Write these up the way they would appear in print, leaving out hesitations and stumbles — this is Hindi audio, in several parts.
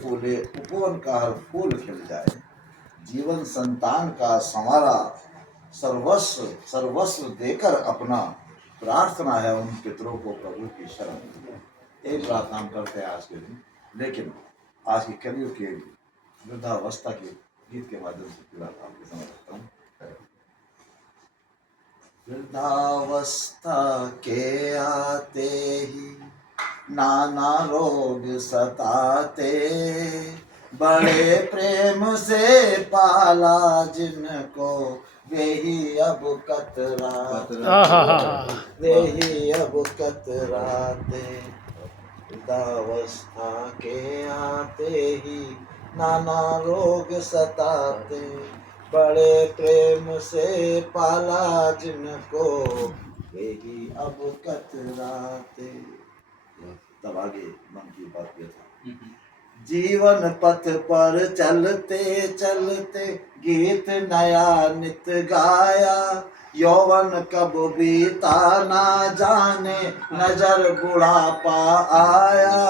फूले उपवन का हर फूल खिल जाए। जीवन संतान का संवारा सर्वस्व सर्वस्व देकर अपना प्रार्थना है उन पितरों को प्रभु की शरण। एक प्रार्थना हम करते हैं आज के दिन, लेकिन आज की कलियुग के वृद्धावस्था के गीत के माध्यम से पूरा आपको समझ सकता हूँ। वृद्धावस्था के आते ही नाना रोग सताते, बड़े प्रेम से पाला जिनको वे ही अब कतराते, वे ही अब कतराते। वृद्धावस्था के आते ही नाना रोग सताते, बड़े प्रेम से पाला जिनको वे ही अब कतराते। तब आगे मन की बात ये था, जीवन पथ पर चलते चलते गीत नया नित गाया, यौवन कब बीता ना जाने नजर बुढ़ापा आया।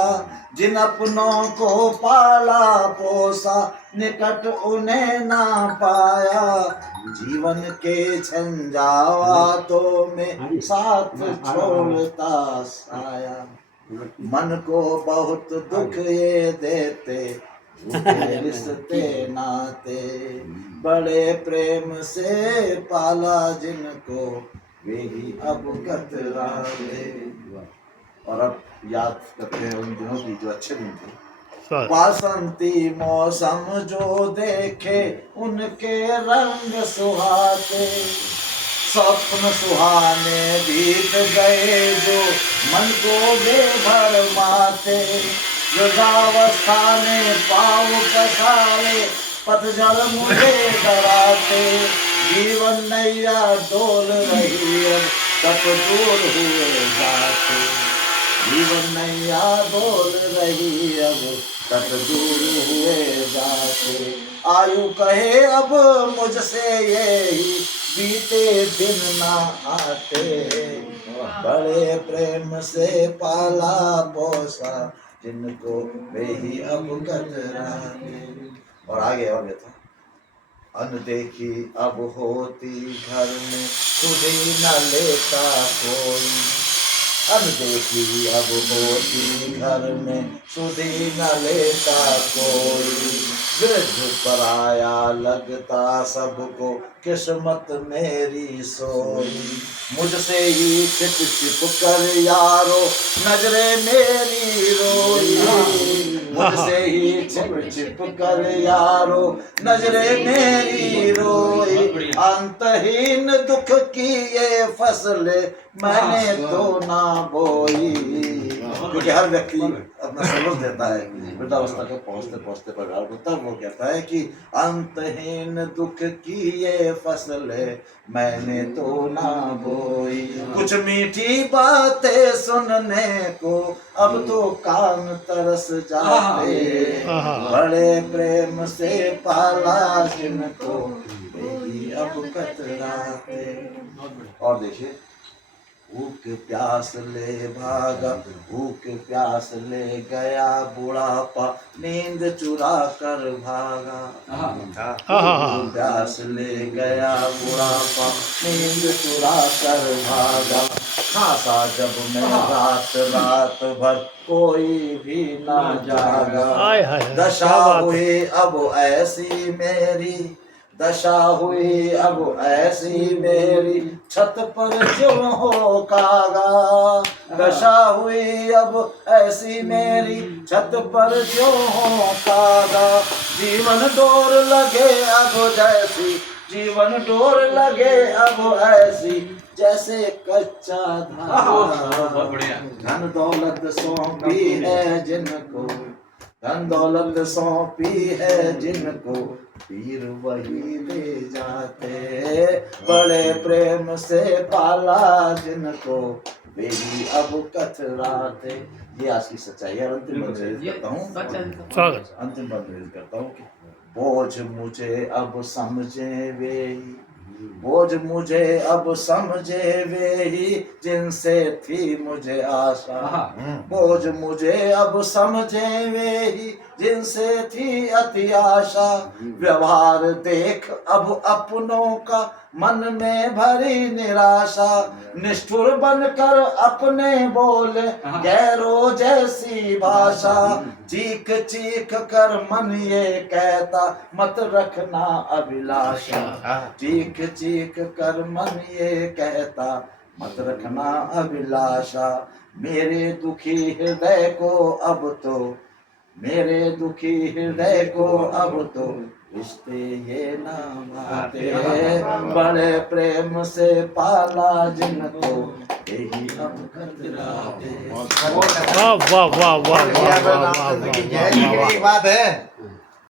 जिन अपनों को पाला पोसा निकट उन्हें ना पाया, जीवन के झंझावातों में साथ छोड़ता साया। मन को बहुत दुख ये देते रिश्ते नाते, बड़े प्रेम से पाला जिनको वे ही अब कतराते। और अब याद करते हैं उन दिनों की जो अच्छे दिन थे। वासंती मौसम जो देखे उनके रंग सुहाते, स्वप्न सुहाने बीत गए जो मन को बेभर माते। वृद्धावस्था में पाँव पसारे पतझड़ मुझे डराते, जीवन नैया डोल रही अब तक दूर हुए जाते। जीवन नैया डोल रही अब तक दूर हुए जाते। आयु कहे अब मुझसे यही बीते दिन ना आते, बड़े प्रेम से पाला पोसा जिनको वे ही अब कतराते। और आगे था, अनदेखी अब होती घर में सुधी न लेता कोई, अनदेखी अब होती घर में सुधी न लेता कोई। वृद्ध पराया लगता सबको किस्मत मेरी सोई, मुझसे ही छिप छिप कर यारो नजरे मेरी रोई। मुझसे ही छिप छिप कर यारो नजरे मेरी रोई। अंतहीन दुख की ये फसल मैंने तो ना बोई, क्योंकि हर व्यक्ति अपना सर्वस्व देता है वृद्धावस्था को पहुंचते पहुंचते परिवार को। तब वो कहता है कि अंतहीन दुख की ये फसल मैंने तो ना बोई। कुछ मीठी बातें सुनने को अब तो कान तरस जाते, बड़े प्रेम से पाला जिनको वे अब कतराते। और देखिए, भूख प्यास ले भागा, भूख प्यास ले गया बुढ़ापा, नींद चुरा कर भागा। भूख प्यास ले गया बुढ़ापा, नींद चुरा कर भागा। खासा जब मैं रात रात भर कोई भी ना जागा। दशा हुई अब ऐसी मेरी, दशा हुई अब ऐसी मेरी, छत पर क्यों हो कागा। दशा हुई अब ऐसी मेरी, छत पर क्यों हो कागा। जीवन डोर लगे अब जैसी, जीवन डोर लगे अब ऐसी, जैसे कच्चा धागा। धन दौलत सौंपी है जिनको, धन दौलत सौंपी है जिनको, पीर वही ले जाते। बड़े प्रेम से पाला जिनको, वे भी अब कतराते। ये आज की सच्चाई है। अंतिम बंद करता हूँ, अंतिम बंद करता हूँ कि बोझ मुझे अब समझे वे, बोझ मुझे अब समझे वे ही जिनसे थी मुझे आशा। बोझ मुझे अब समझे वे ही जिनसे थी अति आशा। व्यवहार देख अब अपनों का मन में भरी निराशा। निष्ठुर बनकर अपने बोले गैरों जैसी भाषा। चीख चीख कर मन ये कहता मत रखना अभिलाषा। चीख चीख कर मन ये कहता मत रखना अभिलाषा। मेरे दुखी हृदय को अब तो, मेरे दुखी हृदय को अब तो रिश्ते ये नाम आते। बड़े प्रेम से पाला जिनको यही अब खतराते। वाह वाह वाह वाह वाह वाह वाह वाह वाह। बात है।